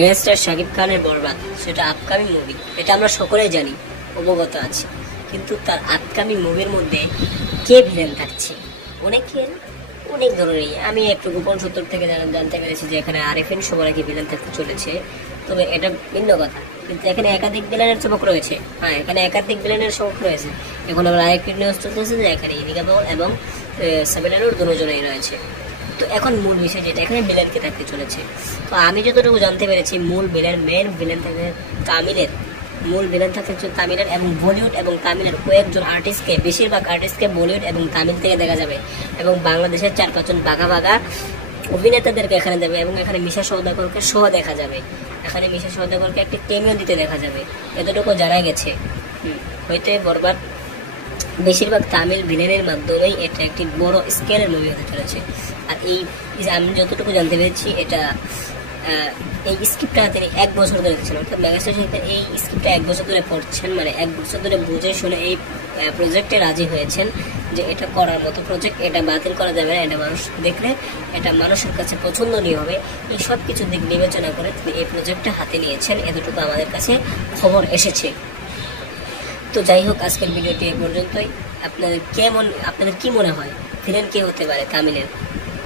Megastar Shakib খানের বরবাদ সেটা upcoming movie, এটা আমরা সকলেই জানি, অবগত আছি। কিন্তু তার আপকামিং মুভির মধ্যে কে ভিলেন থাকছে অনেকের অনেক ধরনেরই। আমি একটু গোপন সূত্র থেকে জানতে পেরেছি যে এখানে আরেফিন শুভ নাকি ভিলেন থাকতে চলেছে, তবে এটা ভিন্ন কথা। কিন্তু এখানে একাধিক ভিলেনের চমক রয়েছে। হ্যাঁ, এখানে একাধিক ভিলেনের চমক রয়েছে। এখন আমরা আরেকটি নিউজ চলতেছে যে এখানে ইনিকা পাওয়ার এবং সাবিনানুর দুজনেই রয়েছে। তো এখন মূল বিষয় যেটা, এখানে ভিলেনকে থাকতে চলেছে। তো আমি যতটুকু জানতে পেরেছি মূল ভিলেন, মেন ভিলেন থাকে তামিলের, মূল ভিলেন থাকতে তামিলের এবং বলিউড এবং তামিলের কয়েকজন আর্টিস্টকে, বেশিরভাগ আর্টিস্টকে বলিউড এবং তামিল থেকে দেখা যাবে এবং বাংলাদেশের 4-5 জন বাঘা বাঘা অভিনেতাদেরকে এখানে দেবে এবং এখানে মিশা সওদাগরকে সহ দেখা যাবে। এখানে মিশা সওদাগরকে একটি কেমিও দিতে দেখা যাবে, এতটুকু জানা গেছে। হইতে বরবাদ বেশিরভাগ তামিল ভিলেনের মাধ্যমেই এটা একটি বড় স্কেলের মুভি হতে চলেছে। আর এই আমি যতটুকু জানতে পেরেছি এটা এই স্ক্রিপ্টটা তিনি 1 বছর ধরে লিখছেন, অর্থাৎ মেগাস্টার সাথে এই স্ক্রিপ্টটা 1 বছর ধরে পড়ছেন, মানে 1 বছর ধরে বুঝে শুনে এই প্রজেক্টে রাজি হয়েছেন যে এটা করার মতো প্রজেক্ট, এটা বাতিল করা যাবে না, এটা মানুষ দেখলে এটা মানুষের কাছে পছন্দনীয় হবে। এই সব কিছু দিক বিবেচনা করে তিনি এই প্রজেক্টটা হাতে নিয়েছেন, এতটুকু আমাদের কাছে খবর এসেছে। তো যাই হোক, আজকের ভিডিওটি এ পর্যন্তই। আপনাদের কি মনে হয় ভিলেন কে হতে পারে তামিলের?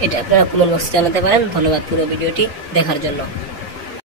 এটা আপনারা কমেন্ট বক্সে জানাতে পারেন। ধন্যবাদ পুরো ভিডিওটি দেখার জন্য।